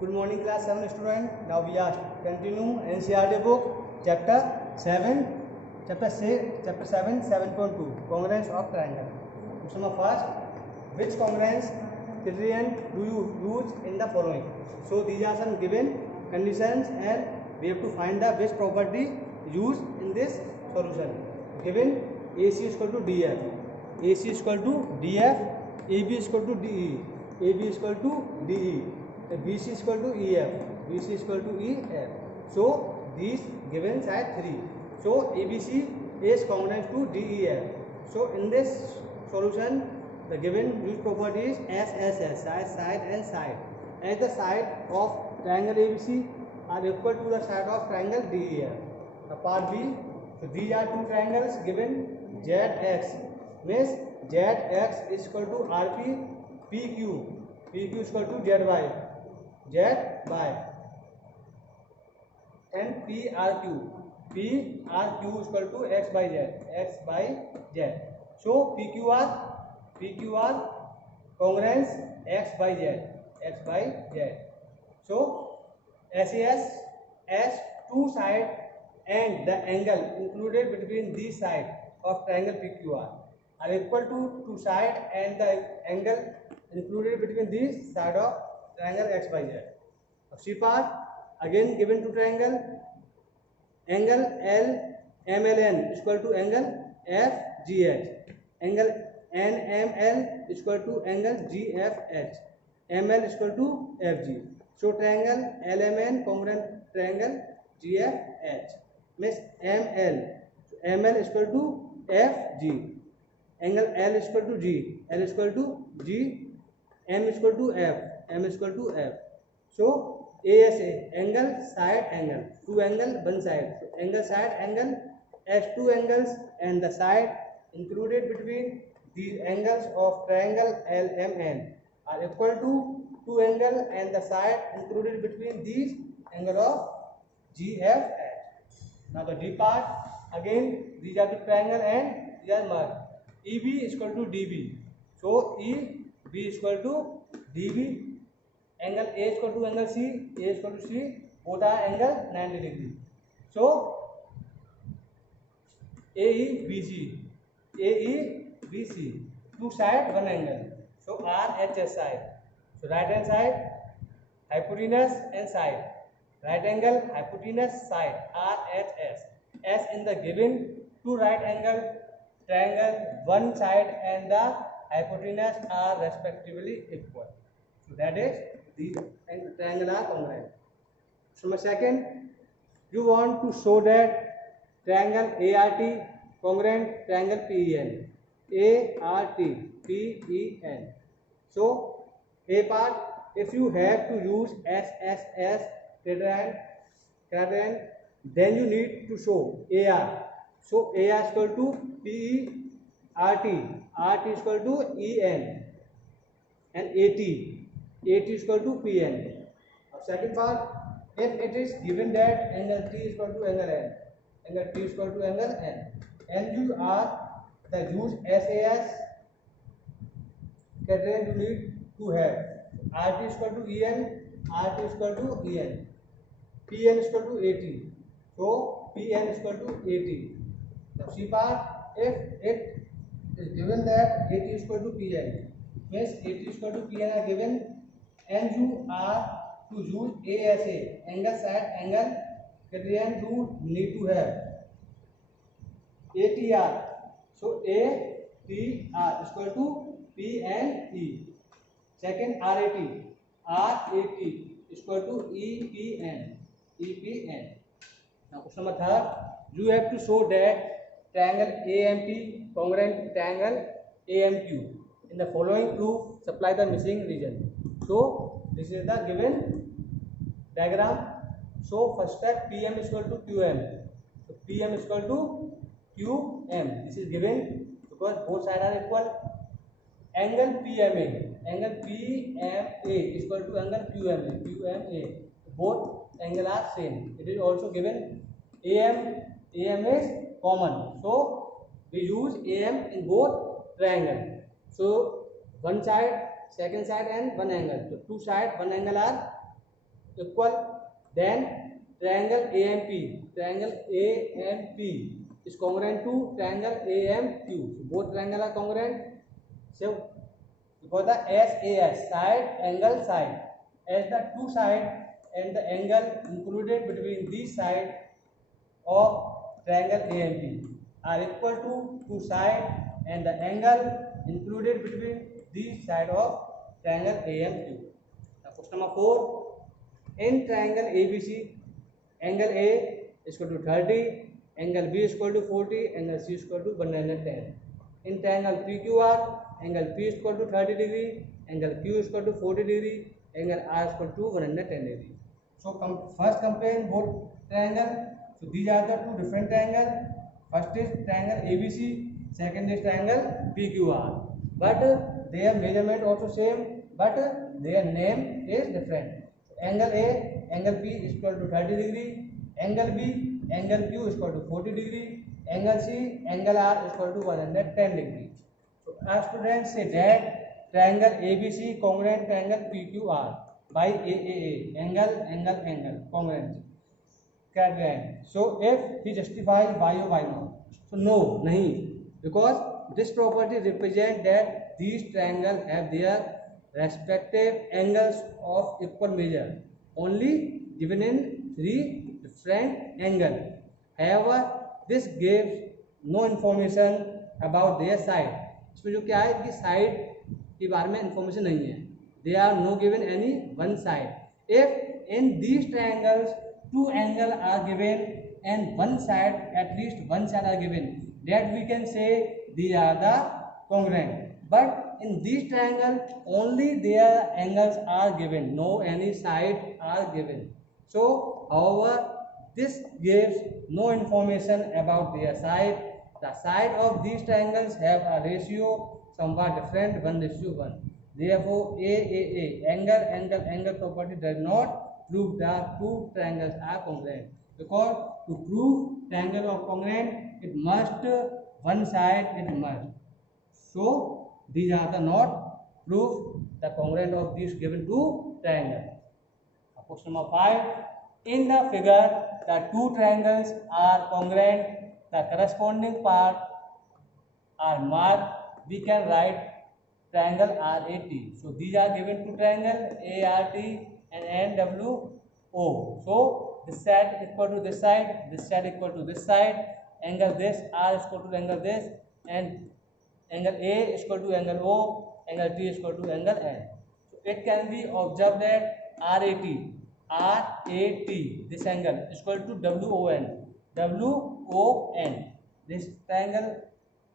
Good morning, class 7 student. Now we are continue NCERT book chapter 7, chapter 7, 7.2 congruence of triangle. Question number first: which congruence criterion do you use in the following? So these are some given conditions, and we have to find the which property used in this solution. Given AC is equal to DF, AC is equal to DF, AB is equal to DE, AB is equal to DE. BC is equal to EF, BC is equal to EF. So these given are 3. So ABC is congruent to DEF. So in this solution, the given use property is SSS, side and side. As the side of triangle ABC are equal to the side of triangle DEF. The part B. So these are two triangles given ZX means ZX is equal to RP PQ, PQ is equal to ZY, Z by, and PRQ, PRQ is equal to X by Z, X by Z. So PQR congruence X by Z, X by Z. So SAS as two sides and the angle included between these sides of triangle PQR are equal to two sides and the angle included between these sides of triangle X by Z. C part again given to triangle, angle LMLN is equal to angle FGH, angle NML is equal to angle GFH, ML is equal to FG. So triangle LMN congruent triangle GFH means ML, ML is equal to FG, angle L is equal to G, L is equal to G, M is equal to F, M is equal to F. So ASA angle side angle, two angle one side. So angle side angle as two angles and the side included between these angles of triangle LMN are equal to two angle and the side included between these angle of GFH. Now the D part again these are the triangle and these are merged. EB is equal to DB. So EB is equal to DB. Angle A is equal to angle C, A is equal to C, both are angle 90 degree. So AEBC, AEBC, two side one angle. So RHS side. So right hand side hypotenuse and side. Right angle hypotenuse side RHS. S in the given two right angle triangle, one side and the hypotenuse are respectively equal. So that is these triangle are congruent. So my second, you want to show that triangle ART congruent triangle PEN, ART PEN. So A part, if you have to use SSS criterion, then you need to show AR. So AR is equal to PERT, RT is equal to EN, and AT is equal to PN. Second part, if it is given that angle T is equal to angle N, angle T is equal to angle N, and you are the use SAS criterion you need to have. RT is equal to EN, RT is equal to EN, PN is equal to AT. So PN is equal to AT. Now C part, if it is given that AT is equal to PN, means AT is equal to PN are given, and you are to use ASA angle side angle criterion you need to have ATR. So ATR is equal to PNE. Second RAT, RAT is equal to EPN, EPN. Now question number third, you have to show that triangle AMP congruent triangle AMQ. In the following proof, supply the missing region. So this is the given diagram. So first step, PM is equal to QM. So PM is equal to QM. This is given because both sides are equal. Angle PMA, angle PMA is equal to angle QMA, QMA. Both angle are same. It is also given. AM is common. So we use AM in both triangle. So one side, second side and one angle. So two side, one angle are equal, then triangle AMP is congruent to triangle AMQ. So both triangle are congruent. So for the SAS, side angle side, as the two side and the angle included between these side of triangle AMP are equal to two side and the angle included between these side of triangle AMQ. Now question number 4. In triangle ABC, angle A is equal to 30, angle B is equal to 40, angle C is equal to 110. In triangle PQR, angle P is equal to 30 degree, angle Q is equal to 40 degree, angle R is equal to 110 degree. So first compare both triangle. So these are the two different triangle. First is triangle ABC, second is triangle PQR. But their measurement also same, but their name is different. Angle A, angle P is equal to 30 degree, angle B, angle Q is equal to 40 degree, angle C, angle R is equal to 110 degree. So our students say that triangle ABC congruent triangle PQR by AAA, angle, congruent. So if he justifies why or why not? So no, nahi, because this property represent that these triangles have their respective angles of equal measure, only given in three different angles. However, this gives no information about their side. इसमें जो क्या है कि side के बारे में information नहीं है. They are no given any one side. If in these triangles two angles are given and one side, at least one side are given, that we can say these are the congruent. But in this triangle only their angles are given, no any side are given. So however, this gives no information about their side. The side of these triangles have a ratio somewhat different, 1:1. Therefore AAA, angle property does not prove the two triangles are congruent, because to prove triangle of congruent it must one side it must. So these are the not proof the congruent of these given two triangles. Question number 5. In the figure, the two triangles are congruent. The corresponding part are marked. We can write triangle RAT. So these are given to triangle ART and NWO. So this side equal to this side equal to this side. Angle this R is equal to angle this, and angle A is equal to angle O, angle T is equal to angle N. So it can be observed that RAT, this angle is equal to WON. This triangle,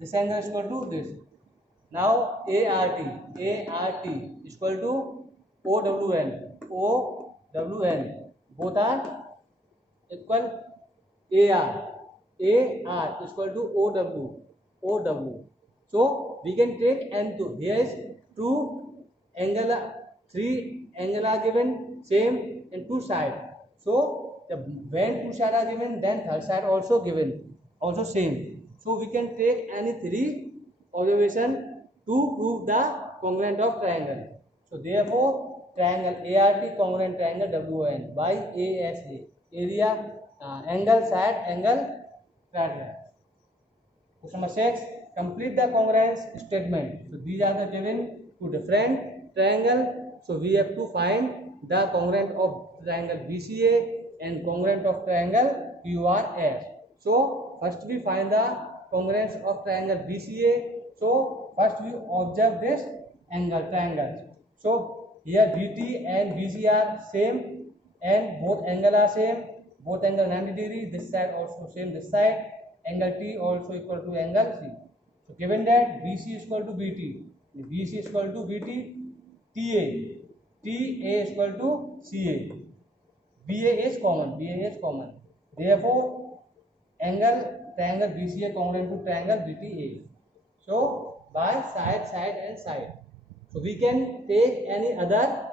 this angle is equal to this. Now ART is equal to OWN. Both are equal. AR is equal to OW. So we can take N2. Here is two angle, three angle are given same in two side. So when two side are given, then third side also given, also same. So we can take any three observation to prove the congruent of triangle. So therefore triangle ART congruent triangle WON by ASA, area, angle, side, angle, triangle. Question number 6. Complete the congruence statement. So these are the given two different triangle. So we have to find the congruent of triangle BCA and congruent of triangle QRS. So first we find the congruence of triangle BCA. So first we observe this angle triangles. So here BT and BC are same and both angle are same. Both angle 90 degree. This side also same. This side angle T also equal to angle C. So given that BC is equal to BT, BC is equal to BT, TA is equal to CA, BA is common. Therefore, triangle BCA congruent to triangle BTA. So by side and side. So we can take any other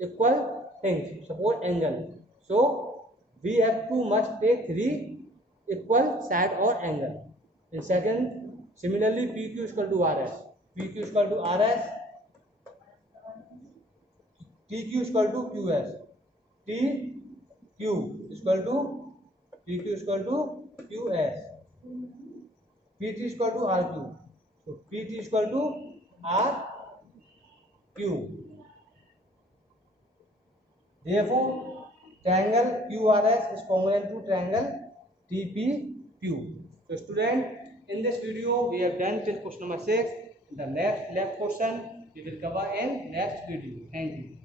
equal things. Suppose angle. So we have to must take three equal side or angle. In second, similarly PQ is equal to RS. PQ is equal to RS. TQ is equal to QS. T Q equal to PQ equal to QS, PT equal to RQ. So PT equal to RQ. Therefore, triangle QRS is congruent to triangle TPQ. So student, in this video we have done till question number 6. The next question we will cover in next video. Thank you.